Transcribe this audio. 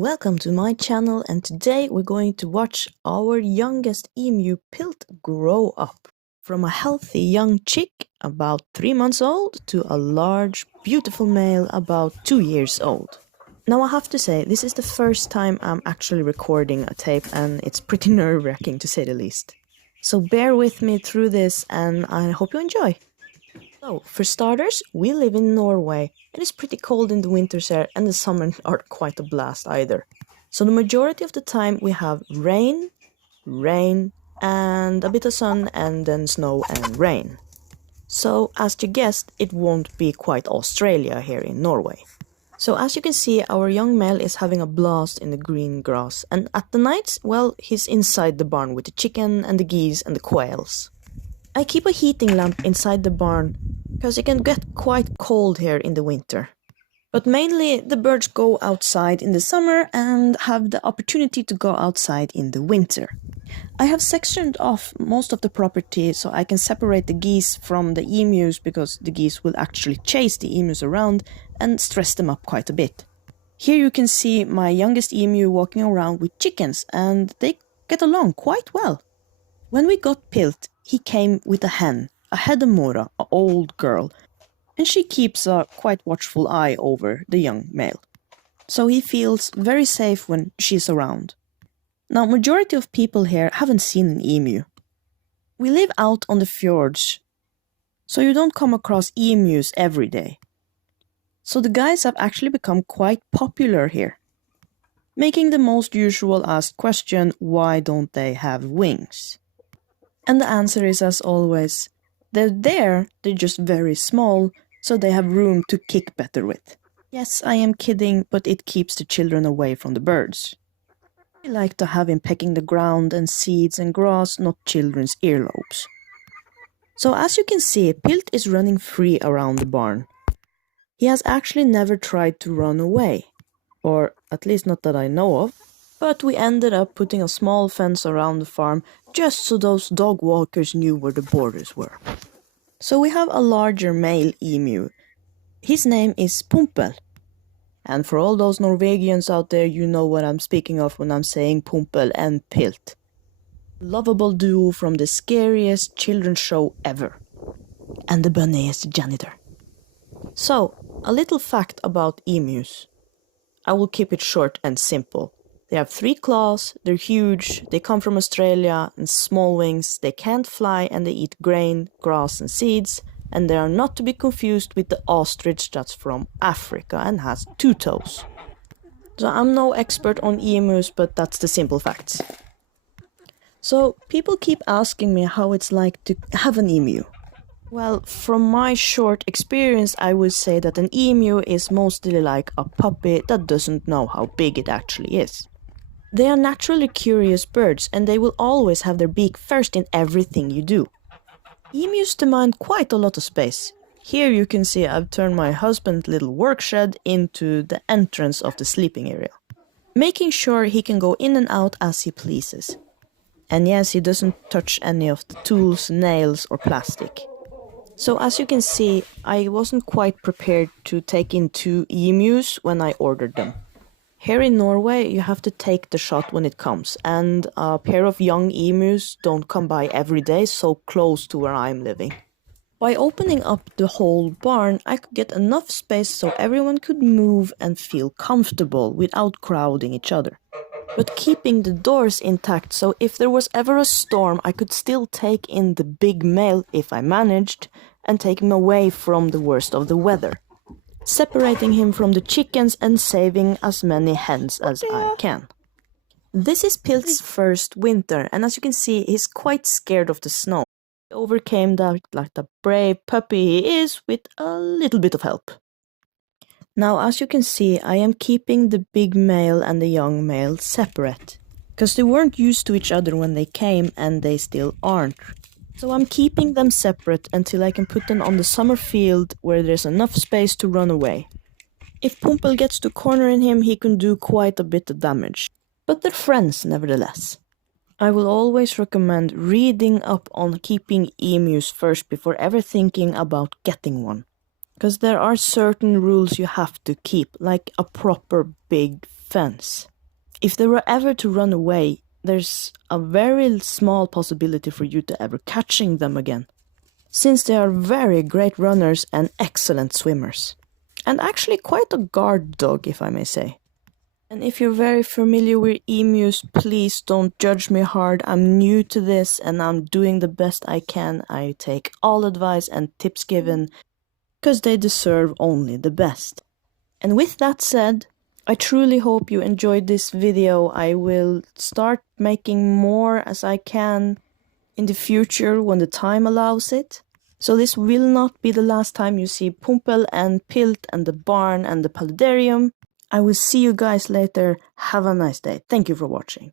Welcome to my channel, and today we're going to watch our youngest emu Pilt grow up. From a healthy young chick about 3 months old to a large beautiful male about 2 years old. Now I have to say, this is the first time I'm actually recording a tape and it's pretty nerve-wracking to say the least. So bear with me through this and I hope you enjoy. So, for starters, we live in Norway, and it's pretty cold in the winters here, and the summers aren't quite a blast either. So the majority of the time we have rain, and a bit of sun, and then snow and rain. So, as you guessed, it won't be quite Australia here in Norway. So as you can see, our young male is having a blast in the green grass, and at the nights, well, he's inside the barn with the chicken and the geese and the quails. I keep a heating lamp inside the barn because it can get quite cold here in the winter. But mainly the birds go outside in the summer and have the opportunity to go outside in the winter. I have sectioned off most of the property so I can separate the geese from the emus because the geese will actually chase the emus around and stress them up quite a bit. Here you can see my youngest emu walking around with chickens and they get along quite well. When we got Pilt, he came with a hen, a hedemora, an old girl, and she keeps a quite watchful eye over the young male. So he feels very safe when she's around. Now, majority of people here haven't seen an emu. We live out on the fjords, so you don't come across emus every day. So the guys have actually become quite popular here, making the most usual asked question, why don't they have wings? And the answer is, as always, they're just very small, so they have room to kick better with. Yes, I am kidding, but it keeps the children away from the birds. I like to have him pecking the ground and seeds and grass, not children's earlobes. So as you can see, Pilt is running free around the barn. He has actually never tried to run away, or at least not that I know of. But we ended up putting a small fence around the farm just so those dog walkers knew where the borders were. So we have a larger male emu. His name is Pumpel. And for all those Norwegians out there, you know what I'm speaking of when I'm saying Pumpel and Pilt. Lovable duo from the scariest children's show ever. And the bunny is the janitor. So, a little fact about emus. I will keep it short and simple. They have 3 claws, they're huge, they come from Australia and small wings, they can't fly and they eat grain, grass and seeds, and they are not to be confused with the ostrich that's from Africa and has 2 toes. So I'm no expert on emus, but that's the simple facts. So people keep asking me how it's like to have an emu. Well, from my short experience, I would say that an emu is mostly like a puppy that doesn't know how big it actually is. They are naturally curious birds and they will always have their beak first in everything you do. Emus demand quite a lot of space. Here you can see I've turned my husband's little work shed into the entrance of the sleeping area, making sure he can go in and out as he pleases. And yes, he doesn't touch any of the tools, nails or plastic. So as you can see, I wasn't quite prepared to take in 2 emus when I ordered them. Here in Norway, you have to take the shot when it comes, and a pair of young emus don't come by every day so close to where I'm living. By opening up the whole barn, I could get enough space so everyone could move and feel comfortable without crowding each other. But keeping the doors intact, so if there was ever a storm, I could still take in the big male if I managed, and take him away from the worst of the weather, separating him from the chickens and saving as many hens as I can. This is Pilt's first winter, and as you can see, he's quite scared of the snow. He overcame that like the brave puppy he is with a little bit of help. Now, as you can see, I am keeping the big male and the young male separate, because they weren't used to each other when they came, and they still aren't. So I'm keeping them separate until I can put them on the summer field where there's enough space to run away. If Pumpel gets to cornering him, he can do quite a bit of damage. But they're friends nevertheless. I will always recommend reading up on keeping emus first before ever thinking about getting one. Because there are certain rules you have to keep, like a proper big fence. If they were ever to run away, there's a very small possibility for you to ever catching them again, since they are very great runners and excellent swimmers. And actually quite a guard dog, if I may say. And if you're very familiar with emus, please don't judge me hard. I'm new to this and I'm doing the best I can. I take all advice and tips given, because they deserve only the best. And with that said, I truly hope you enjoyed this video. I will start making more as I can in the future when the time allows it. So this will not be the last time you see Pumpel and Pilt and the barn and the paludarium. I will see you guys later. Have a nice day. Thank you for watching.